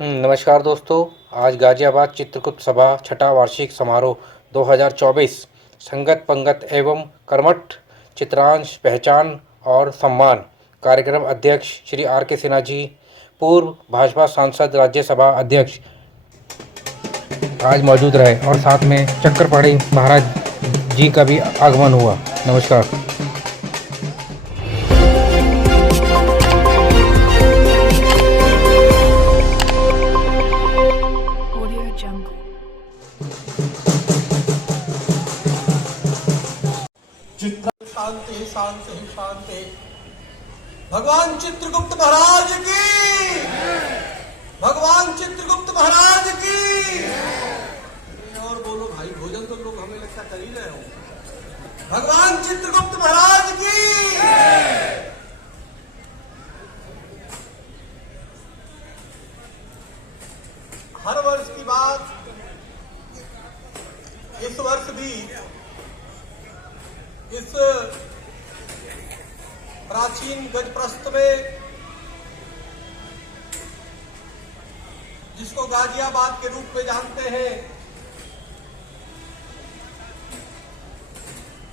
नमस्कार दोस्तों। आज गाजियाबाद चित्रकूट सभा छठा वार्षिक समारोह 2024 संगत पंगत एवं कर्मठ चित्रांश पहचान और सम्मान कार्यक्रम अध्यक्ष श्री आर के सिन्हा जी, पूर्व भाजपा सांसद राज्यसभा अध्यक्ष आज मौजूद रहे और साथ में चक्रपाणी महाराज जी का भी आगमन हुआ। नमस्कार। शांति शांति शांति। भगवान चित्रगुप्त महाराज की, भगवान चित्रगुप्त महाराज की। और बोलो भाई, भोजन तो लोग हमें लगता कर ही रहे हो। भगवान चित्रगुप्त महाराज की। हर वर्ष की बात इस वर्ष भी इस प्राचीन गजप्रस्थ में, जिसको गाजियाबाद के रूप में जानते हैं,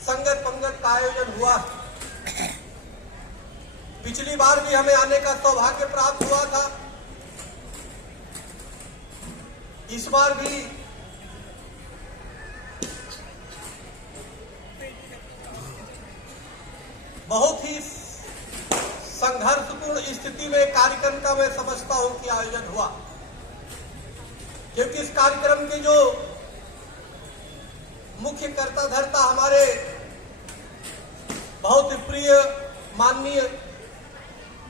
संगत पंगत का आयोजन हुआ। पिछली बार भी हमें आने का सौभाग्य प्राप्त हुआ था। इस बार भी बहुत ही संघर्षपूर्ण स्थिति में कार्यक्रम का मैं समझता हूं कि आयोजन हुआ, क्योंकि इस कार्यक्रम के जो मुख्य कर्ता धर्ता हमारे बहुत ही प्रिय माननीय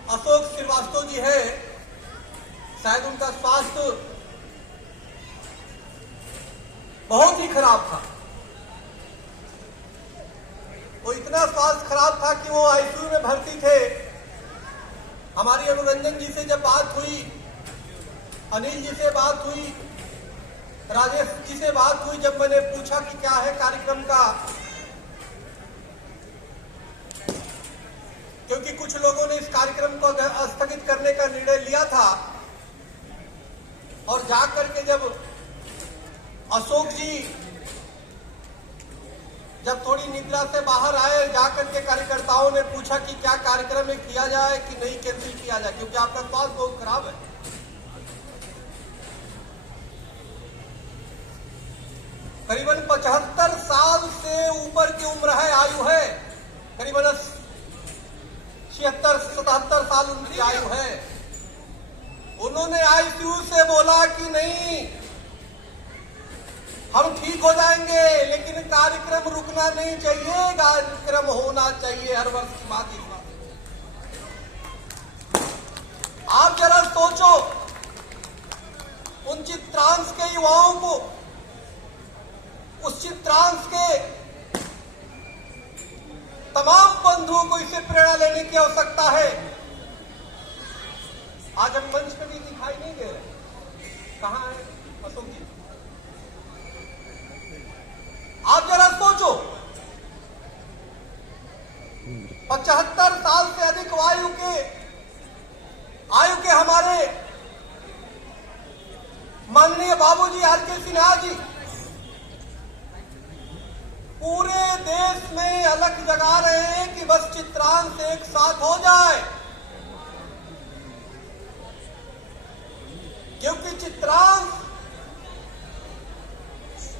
अशोक श्रीवास्तव जी है। शायद उनका स्वास्थ्य बहुत ही खराब था। वो इतना स्वास्थ्य खराब था कि वो आईसीयू में भर्ती थे। हमारी अनुरंजन जी से जब बात हुई, अनिल जी से बात हुई, राजेश जी से बात हुई, जब मैंने पूछा कि क्या है कार्यक्रम का, क्योंकि कुछ लोगों ने इस कार्यक्रम को स्थगित करने का निर्णय लिया था, और जाकर के जब अशोक जी जब थोड़ी निद्रा से बाहर आए, जाकर के कार्यकर्ताओं ने पूछा कि क्या कार्यक्रम में किया जाए कि नहीं कैंसिल किया जाए, क्योंकि आपका स्वास्थ्य बहुत खराब है। करीबन 75 साल से ऊपर की उम्र है, आयु है, करीबन 76-77 साल उनकी आयु है। उन्होंने आईसीयू से बोला कि नहीं, हम ठीक हो जाएंगे, लेकिन कार्यक्रम रुकना नहीं चाहिए, कार्यक्रम होना चाहिए। हर वर्ष की बात इस बात। आप जरा सोचो, उन चित्रांश के युवाओं को, उस चित्रांश के तमाम बंधुओं को इससे प्रेरणा लेने की आवश्यकता है। आज हम मंच पे भी दिखाई नहीं दे रहे। कहां है अशोक जी? आप जरा सोचो, 75 साल से अधिक आयु के हमारे माननीय बाबूजी आर के सिन्हा जी पूरे देश में अलख जगा रहे हैं कि बस चित्रांश एक साथ हो जाए, क्योंकि चित्रांश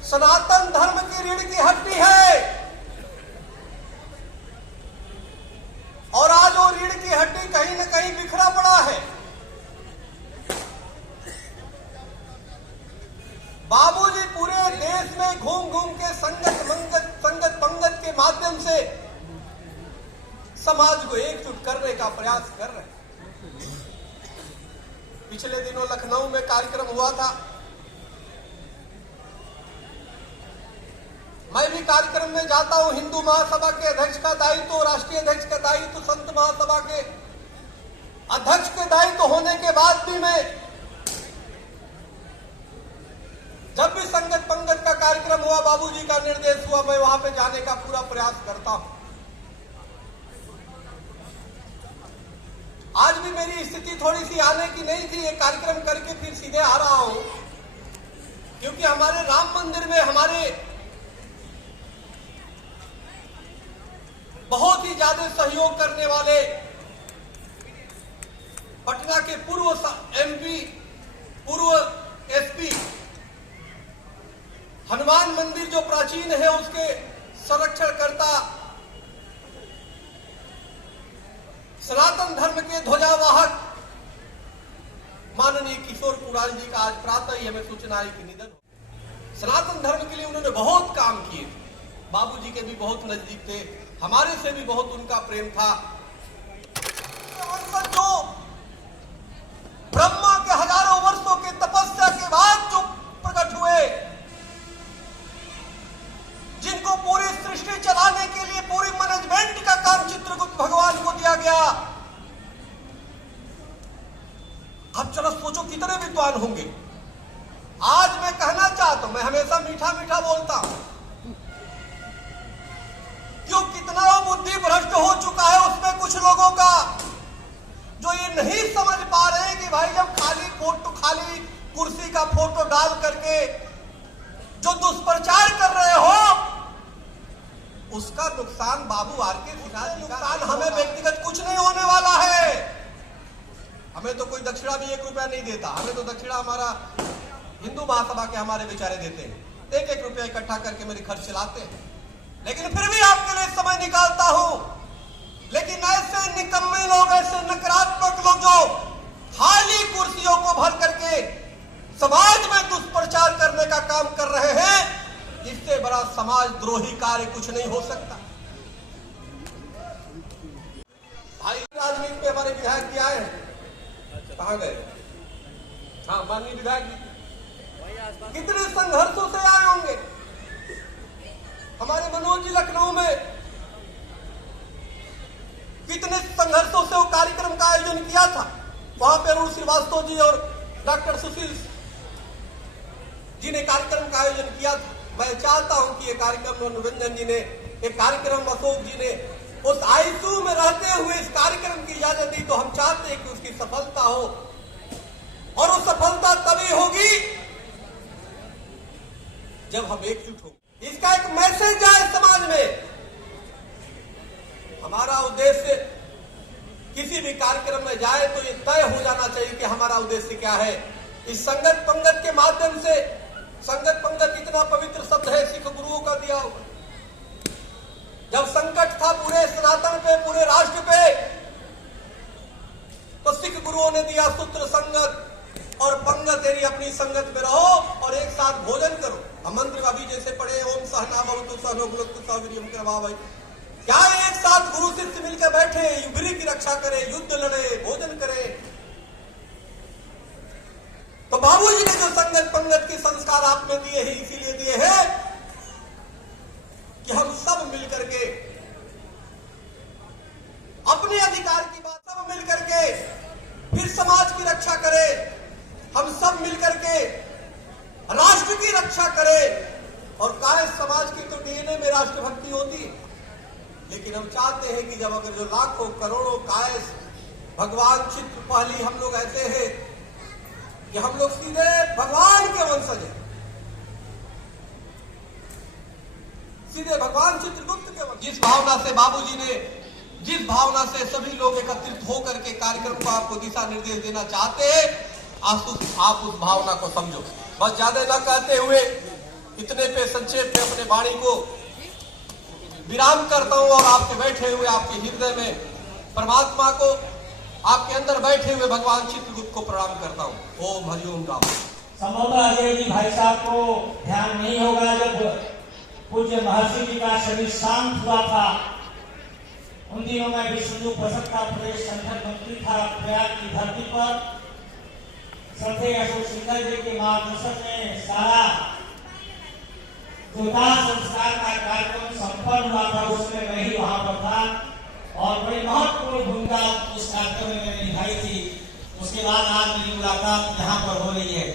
सनातन धर्म की रीढ़ की हड्डी है, और आज वो रीढ़ की हड्डी कहीं न कहीं बिखरा पड़ा है। बाबूजी पूरे देश में घूम घूम के संगत पंगत के माध्यम से समाज को एकजुट करने का प्रयास कर रहे हैं। पिछले दिनों लखनऊ में कार्यक्रम हुआ था। मैं भी कार्यक्रम में जाता हूं। हिंदू महासभा के अध्यक्ष का दायित्व, राष्ट्रीय अध्यक्ष का दायित्व, संत महासभा के अध्यक्ष के दायित्व होने के बाद भी मैं जब भी संगत पंगत का कार्यक्रम हुआ, बाबूजी का निर्देश हुआ, मैं वहां पे जाने का पूरा प्रयास करता हूं। आज भी मेरी स्थिति थोड़ी सी आने की नहीं थी, ये कार्यक्रम करके फिर सीधे आ रहा हूं, क्योंकि हमारे राम मंदिर में हमारे बहुत ही ज्यादा सहयोग करने वाले पटना के पूर्व एमपी, पूर्व एसपी, हनुमान मंदिर जो प्राचीन है उसके संरक्षणकर्ता, सनातन धर्म के ध्वजावाहक माननीय किशोर कुणाल जी का आज प्रातः ही हमें सूचना आई कि निधन हो। सनातन धर्म के लिए उन्होंने बहुत काम किए, बाबूजी के भी बहुत नजदीक थे, हमारे से भी बहुत उनका प्रेम था। जो ब्रह्मा के हजारों वर्षों के तपस्या के बाद जो प्रकट हुए, जिनको पूरी सृष्टि चलाने के लिए पूरी मैनेजमेंट का काम चित्रगुप्त भगवान को दिया गया। अब चलो सोचो कितने विद्वान होंगे। आज मैं कहना चाहता हूं, मैं हमेशा मीठा मीठा बोलता हूं, क्यों कितना बुद्धि भ्रष्ट हो चुका है उसमें कुछ लोगों का, जो ये नहीं समझ पा रहे हैं कि भाई जब खाली कुर्सी का फोटो डाल करके जो दुष्प्रचार कर रहे हो, उसका नुकसान बाबू आरके सिन्हा जी का, हमें व्यक्तिगत कुछ नहीं होने वाला है। हमें तो कोई दक्षिणा भी 1 रुपया नहीं देता, हमें तो दक्षिणा हमारा हिंदू महासभा के हमारे बेचारे देते हैं, 1-1 रुपया इकट्ठा करके मेरे खर्च चलाते हैं। लेकिन फिर भी आपके लिए समय निकालता हूं। लेकिन ऐसे निकम्मे लोग, ऐसे नकारात्मक लोग जो खाली कुर्सियों को भर करके समाज में दुष्प्रचार करने का काम कर रहे हैं, इससे बड़ा समाज द्रोही कार्य कुछ नहीं हो सकता। भाई राजनीति में हमारे विधायक जी आए हैं, कहां गए? हाँ, माननीय विधायक जी कितने संघर्षों से आए होंगे। हमारे मनोज जी लखनऊ में कितने संघर्षों से वो कार्यक्रम का आयोजन किया था। वहां पे अरुण श्रीवास्तव जी और डॉक्टर सुशील जी ने कार्यक्रम का आयोजन किया था। मैं चाहता हूं कि ये कार्यक्रम मनोरंजन जी ने, एक कार्यक्रम अशोक जी ने उस आईसीयू में रहते हुए इस कार्यक्रम की इजाजत दी, तो हम चाहते हैं कि उसकी सफलता हो, और वो सफलता तभी होगी जब हम एकजुट होंगे। इसका एक मैसेज जाए समाज में। हमारा उद्देश्य किसी भी कार्यक्रम में जाए तो ये तय हो जाना चाहिए कि हमारा उद्देश्य क्या है। इस संगत पंगत के माध्यम से, संगत पंगत इतना पवित्र शब्द है, सिख गुरुओं का दिया हुआ। जब संकट था पूरे सनातन पे, पूरे राष्ट्र पे, तो सिख गुरुओं ने दिया सूत्र संगत और पंगत, तेरी अपनी संगत में रहो और एक साथ भोजन करो। हम मंत्र अभी जैसे पढ़े, ओम सहना भवतु सहनो भुनक्तु सह वीर्यं करवावहै। क्या एक साथ गुरु शिष्य मिलकर बैठे, युगरी की रक्षा करे, युद्ध लड़े, भोजन करे। तो बाबूजी ने जो संगत पंगत के संस्कार आप में दिए हैं, इसीलिए दिए हैं कि हम सब मिलकर के अपने अधिकार की बात, सब मिलकर के फिर समाज की रक्षा करें। हम सब मिलकर के राष्ट्र की रक्षा करें। और काहे समाज की तो डीएनए में राष्ट्रभक्ति होती है, लेकिन हम चाहते हैं कि जब अगर जो लाखों करोड़ों कायस भगवान चित्र पहली हम लोग ऐसे हैं कि हम लोग सीधे भगवान के वंशज हैं, सीधे भगवान चित्रगुप्त के वंशज। जिस भावना से बाबूजी ने, जिस भावना से सभी लोग एकत्रित होकर के कार्यक्रम को आपको दिशा निर्देश देना चाहते हैं, आप उस भावना को समझो। बस ज्यादा न कहते हुए इतने पे संक्षेप में अपने वाणी को विराम करता हूं और आपके बैठे हुए, आपके हृदय में परमात्मा को, आपके अंदर बैठे हुए भगवान चित्रगुप्त को प्रणाम करता हूं। ओम हरिओम राम। संभवतः अजय जी भाई साहब को ध्यान नहीं होगा, जब पूज्य महर्षि जी का शरीर शांत हुआ था, उन दिनों में विष्णु प्रसन्न का प्रदेश संगठन मंत्री था। प्रयाग की धरती पर श्रद्धेय अशोक सिंघल जी के मार्गदर्शन में सारा दाह संस्कार का कार्यक्रम संपन्न हुआ था, उसमें मैं ही वहां पर था और बड़ी महत्वपूर्ण भूमिका उस कार्यक्रम में मैंने निभाई थी। उसके बाद आज मेरी मुलाकात यहाँ पर हो रही है।